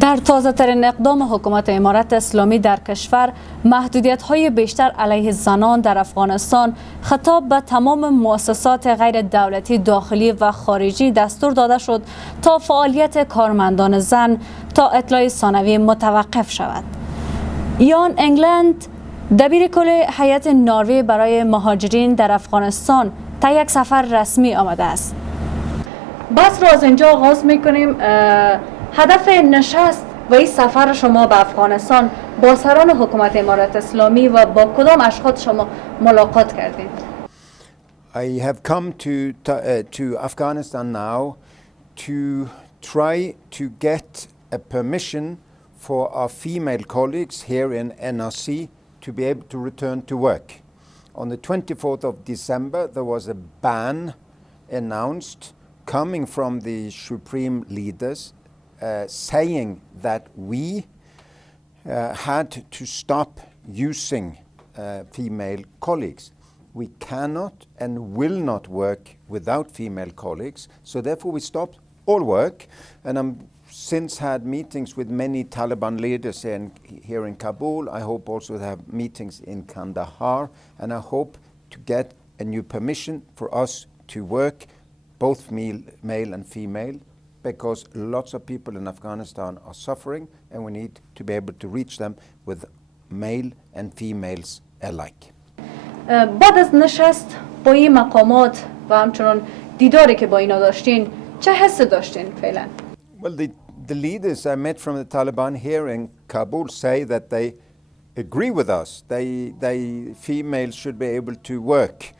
در تازه ترین اقدام حکومت امارت اسلامی در کشور، محدودیت های بیشتر علیه زنان در افغانستان، خطاب به تمام مؤسسات غیر دولتی داخلی و خارجی دستور داده شد تا فعالیت کارمندان زن تا اطلاع ثانوی متوقف شود. انگلند دبیرکل هیئت ناروی برای مهاجرین در افغانستان تا یک سفر رسمی آمده است. بس را از اینجا آغاز میکنیم. هدف نشست و این سفر شما به افغانستان با سران حکومت امارت اسلامی و با کدام اشخاص شما ملاقات کردید؟ I have come to Afghanistan now to try to get a permission for our female colleagues here in NRC to be able to return to work. On the 24th of December there was a ban announced coming from the supreme leaders saying that we had to stop using female colleagues. We cannot and will not work without female colleagues, so therefore we stopped all work, and I'm since had meetings with many Taliban leaders here in Kabul. I hope also to have meetings in Kandahar, and I hope to get a new permission for us to work both male and female, because lots of people in Afghanistan are suffering and we need to be able to reach them with male and females alike. بعد از نشست با این مقامات و همچنان دیداری که با اینا داشتین چه حسی داشتین فعلا؟ Well, the leaders I met from the Taliban here in Kabul say that they agree with us. They females should be able to work.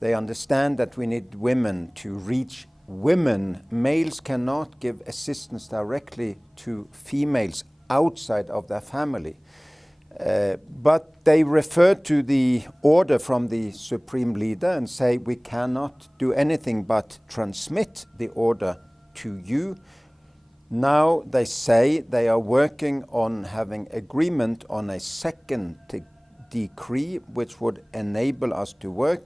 They understand that we need women to reach women. Males cannot give assistance directly to females outside of their family. But they refer to the order from the supreme leader and say we cannot do anything but transmit the order to you. Now they say they are working on having agreement on a second decree which would enable us to work.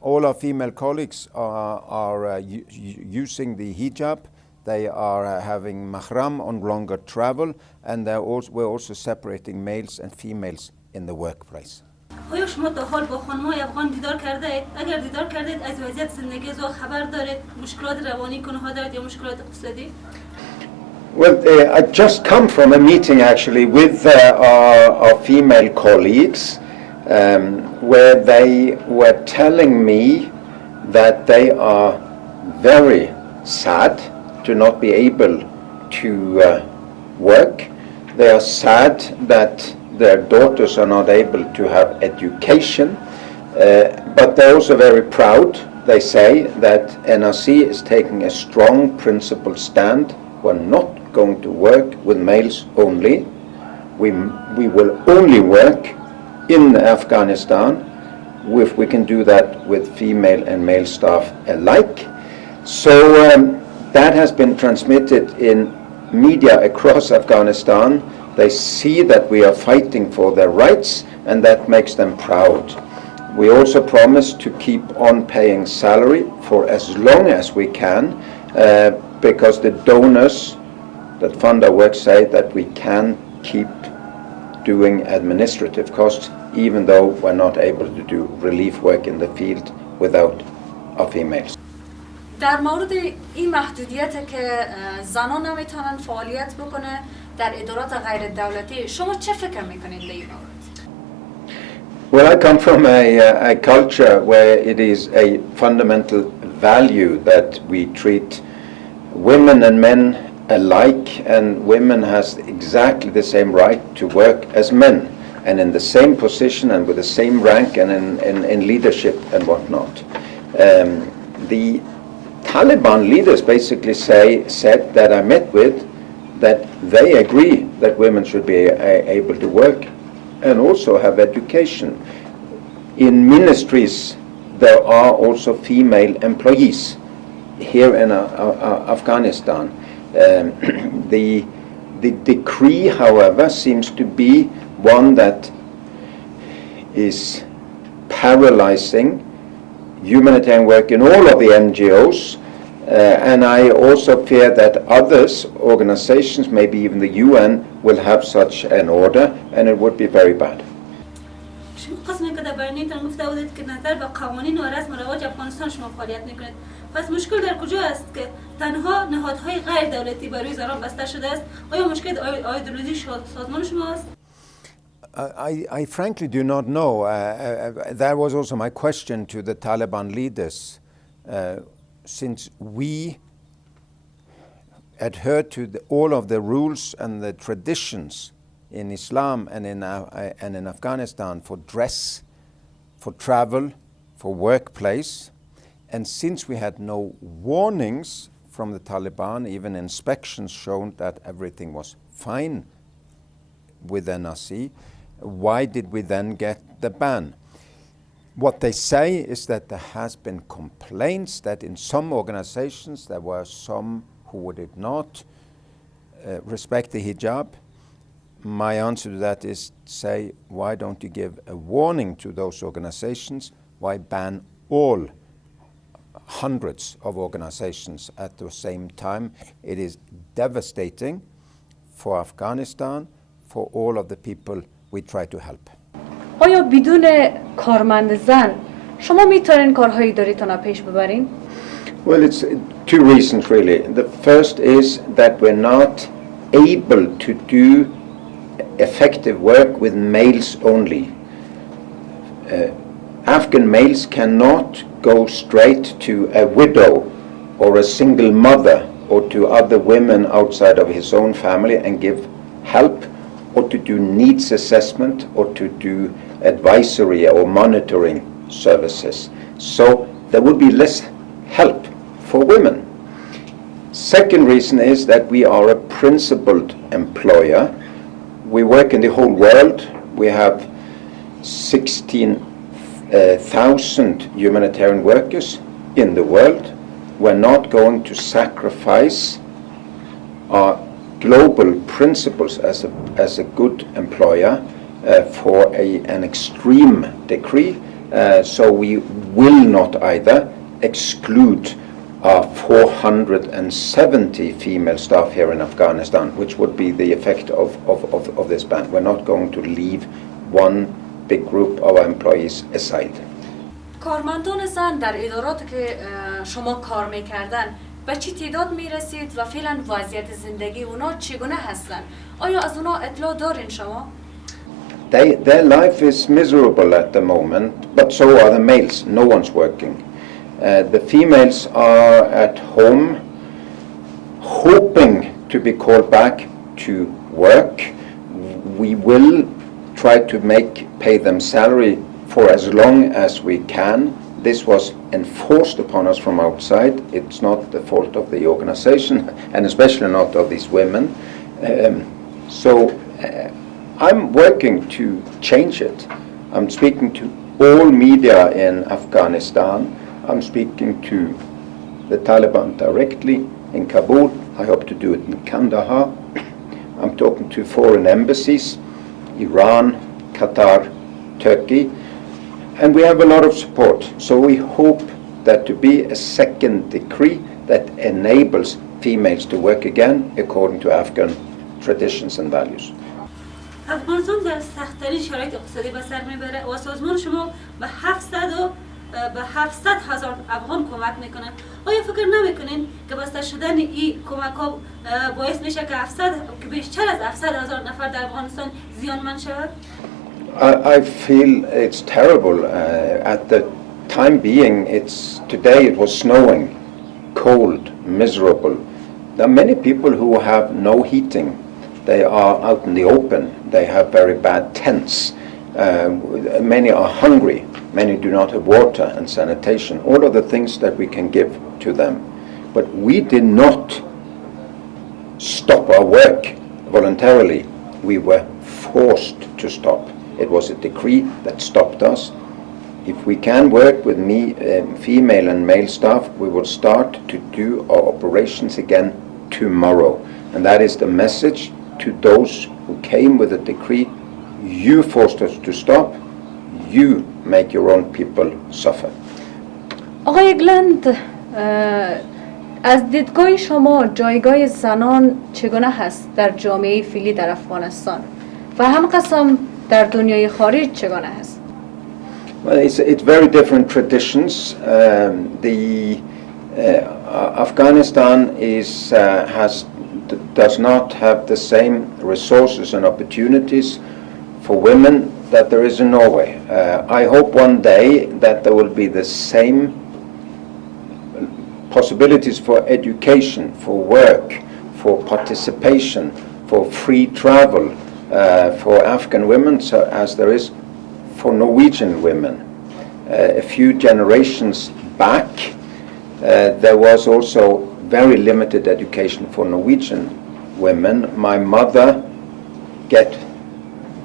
All our female colleagues are using the hijab. They are having mahram on longer travel, and we're also separating males and females in the workplace. آیا شما تا حال با خانم‌های افغان دیدار کرده اید؟ اگر دیدار کردید از وضعیت زندگی از خبر دارید؟ مشکلات روانی کنها دارید یا مشکلات اقتصادی؟ Well, I just come from a meeting actually with our female colleagues where they were telling me that they are very sad to not be able to work. They are sad that their daughters are not able to have education, but they're also very proud. They say that NRC is taking a strong principled stand. We're not going to work with males only. We will only work in Afghanistan if we can do that with female and male staff alike. So that has been transmitted in media across Afghanistan. They see that we are fighting for their rights, and that makes them proud. We also promise to keep on paying salary for as long as we can, because the donors that fund our work say that we can keep doing administrative costs even though we're not able to do relief work in the field without our females. در مورد این محدودیت که زنان نمیتونن فعالیت بکنه در ادارات غیر دولتی شما چه فکر میکنید در این مورد؟ Well, I come from a culture where it is a fundamental value that we treat women and men alike, and women has exactly the same right to work as men, and in the same position and with the same rank and in leadership and whatnot. The Taliban leaders basically said that I met with that they agree that women should be able to work and also have education. In ministries there are also female employees here in Afghanistan. The decree, however, seems to be one that is paralyzing humanitarian work in all of the NGOs, And I also fear that others, organizations, maybe even the UN, will have such an order, and it would be very bad. شما قسمی که در بیانیه‌تان گفته بودید که نظر به قوانین و رسم و رواج افغانستان شما فعالیت میکنید. پس مشکل در کجا است که تنها نهادهای غیر دولتی بر روی زنان بسته شده است؟ آیا مشکل ایدئولوژی سازمان شما است؟ I frankly do not know. That was also my question to the Taliban leaders. Since we adhere to all of the rules and the traditions in Islam and in Afghanistan for dress, for travel, for workplace, and since we had no warnings from the Taliban, even inspections showed that everything was fine with NRC, why did we then get the ban? What they say is that there has been complaints that in some organizations there were some who did not respect the hijab. My answer to that is say, why don't you give a warning to those organizations? Why ban all hundreds of organizations at the same time? It is devastating for Afghanistan, for all of the people we try to help. آیا بدون کارمند زن شما میتونین کارهای اداریتان را پیش ببرین؟ Well, it's two reasons really. The first is that we're not able to do effective work with males only. Afghan males cannot go straight to a widow or a single mother or to other women outside of his own family and give help or to do needs assessment or to do advisory or monitoring services. So there would be less help for women. Second reason is that we are a principled employer. We work in the whole world. We have 16,000 humanitarian workers in the world. We're not going to sacrifice our global principles as a good employer for an extreme decree. So we will not either exclude our 470 female staff here in Afghanistan, which would be the effect of this ban. We're not going to leave one big group of our employees aside. کارمندان زن در ادارات که شما کار میکردن به چی تعداد میرسید و فعلا وضعیت زندگی اونا چگونه هستن؟ آیا از اونا اطلاع دارین شما؟ Their life is miserable at the moment, but so are the males. No one's working. The females are at home hoping to be called back to work. We will try to pay them salary for as long as we can. This was enforced upon us from outside. It's not the fault of the organization, and especially not of these women. I'm working to change it. I'm speaking to all media in Afghanistan. I'm speaking to the Taliban directly in Kabul. I hope to do it in Kandahar. I'm talking to foreign embassies, Iran, Qatar, Turkey, and we have a lot of support. So we hope that to be a second decree that enables females to work again according to Afghan traditions and values. افغانستان در سخت‌ترین شرایط اقتصادی به سر میبره و سازمان شما به 700,000 افغان کمک میکنن. آیا فکر نمیکنین که بسته شدن این کمک ها باعث میشه که بیشتر از 700,000 نفر در افغانستان زیانمند شود؟ I feel it's terrible. At the time being, today it was snowing, cold, miserable. There are many people who have no heating. They are out in the open. They have very bad tents. Many are hungry. Many do not have water and sanitation. All of the things that we can give to them. But we did not stop our work voluntarily. We were forced to stop. It was a decree that stopped us. If we can work with female and male staff, we will start to do our operations again tomorrow. And that is the message to those who came with a decree. You forced us to stop. You make your own people suffer. آقای گلند، از دیدگاه شما جایگاه زنان چگونه هست در جامعه فعلی در افغانستان و هم قسم در دنیای خارج چگونه هست؟ Well, it's very different traditions. Afghanistan does not have the same resources and opportunities for women that there is in Norway. I hope one day that there will be the same possibilities for education, for work, for participation, for free travel for Afghan women as there is for Norwegian women. A few generations back, there was also very limited education for Norwegian women. My mother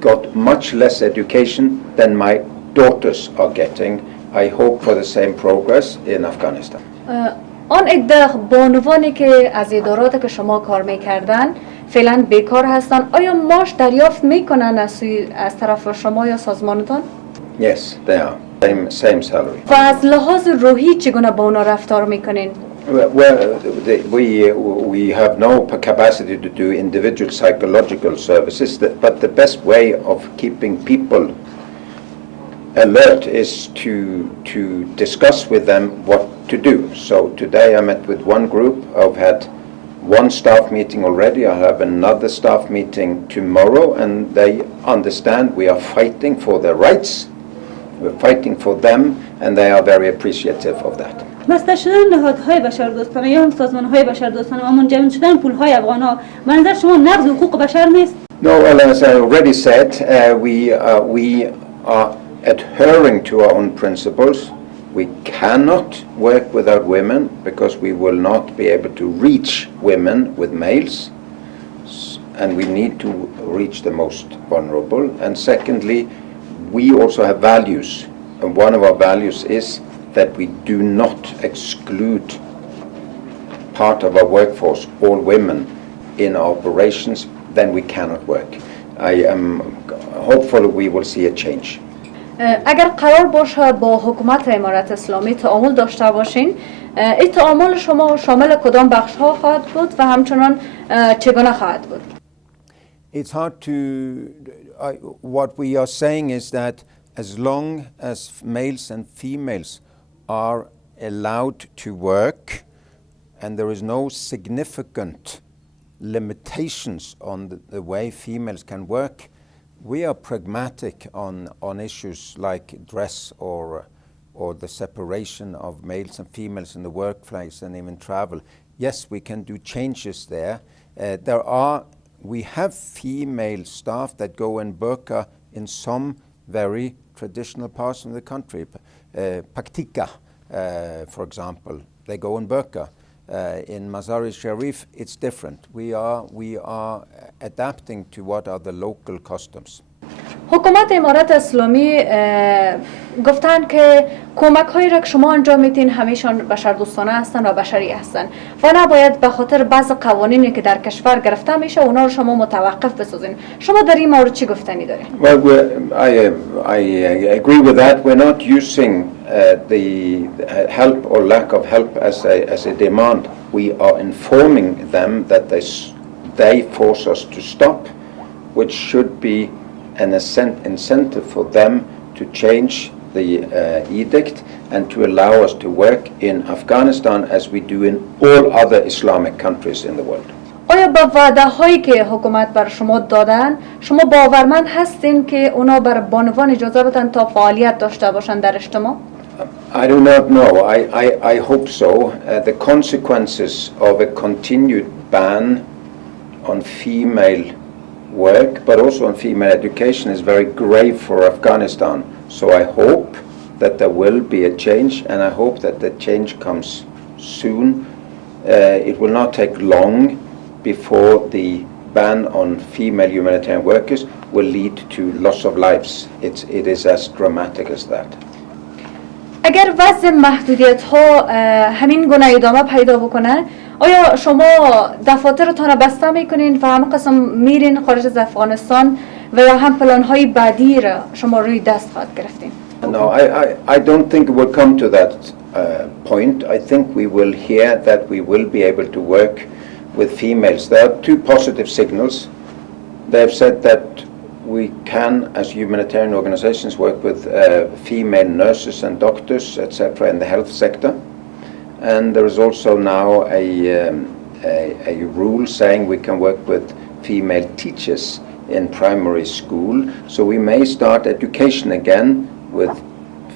got much less education than my daughters are getting. I hope for the same progress in Afghanistan. آن عده بانوانی که از ادارات که شما کار میکردن فعلا بیکار هستن، آیا معاش دریافت میکنن از طرف شما یا سازمانتان؟ Yes, they are. Same salary. و از لحاظ روحی چگونه با اونا رفتار میکنین؟ Well, we have no capacity to do individual psychological services, but the best way of keeping people alert is to discuss with them what to do. So today I met with one group. I've had one staff meeting already. I'll have another staff meeting tomorrow, and they understand we are fighting for their rights. We're fighting for them, and they are very appreciative of that. بسته شدن نهادهای بشردوستانه یا هم سازمانهای بشردوستانه و منجمد شدن پولهای افغان‌ها به نظر شما نقض حقوق بشر نیست؟ No, well, as I already said, we are adhering to our own principles. We cannot work without women because we will not be able to reach women with males, and we need to reach the most vulnerable. And secondly, we also have values, and one of our values is that we do not exclude part of our workforce, all women, in our operations. Then we cannot work. I am hopeful we will see a change. اگر قرار باشه با حکومت امارت اسلامی تعامل داشته باشین، این تعامل شما شامل کدام بخش ها خواهد بود و همچنان چگونه خواهد بود؟ It's hard to. What we are saying is that as long as males and females are allowed to work and there is no significant limitations on the way females can work, we are pragmatic on issues like dress or the separation of males and females in the workplace and even travel. Yes, we can do changes there. We have female staff that go in burqa in some very traditional parts of the country. Paktika, for example, they go in burqa. In Mazar-e-Sharif, it's different. We are adapting to what are the local customs. حکومت امارت اسلامی گفتن که کمک هایی را که شما انجام میتین همیشان بشردوستانه هستن و بشری هستن و نباید به خاطر بعض قوانینی که در کشور گرفته میشه اونا رو شما متوقف بسازین. شما در این مورد چی گفتنی دارین؟ Well, I agree with that. We're not using the help or lack of help as a demand. We are informing them that they force us to stop, which should be an incentive for them to change the edict and to allow us to work in Afghanistan as we do in all other Islamic countries in the world. آیا با وعده هایی که حکومت بر شما دادن شما باورمند هستین که اونا بر بانوان اجازه بدن تا فعالیت داشته باشن در اجتماع؟ I do not know. I hope so. The consequences of a continued ban on female work, but also on female education, is very grave for Afghanistan. So I hope that there will be a change, and I hope that the change comes soon. It will not take long before the ban on female humanitarian workers will lead to loss of lives. It is as dramatic as that. اگر وضع محدودیت ها همین گونه ادامه پیدا بکنه، آیا شما دفاترتان را بسته میکنین و همه قسم میرین خارج از افغانستان و یا هم پلان های بعدی را شما روی دست خواهد گرفتین؟ No, I don't think it will come to that point. I think we will hear that we will be able to work with females. There are two positive signals. They've said that we can, as humanitarian organizations, work with female nurses and doctors, etc., in the health sector. And there is also now a rule saying we can work with female teachers in primary school. So we may start education again with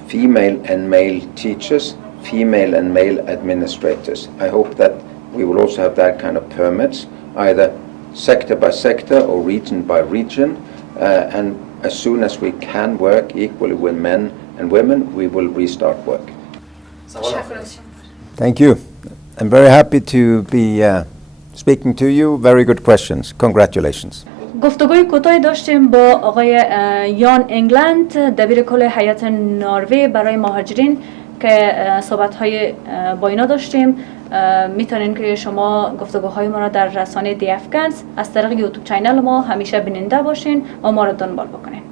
female and male teachers, female and male administrators. I hope that we will also have that kind of permits, either sector by sector or region by region. And as soon as we can work equally with men and women, we will restart work. Thank you. I'm very happy to be speaking to you. Very good questions. Congratulations. گفتگوی کوتاهی داشتیم با آقای یان انگلند، دبیرکل هیئت ناروی برای مهاجرین که صحبت‌های با اینا داشتیم. میتونین که شما گفتگوهای ما را در رسانه دی افغانس از طریق یوتیوب چینل ما همیشه بیننده باشین و ما را دنبال بکنین.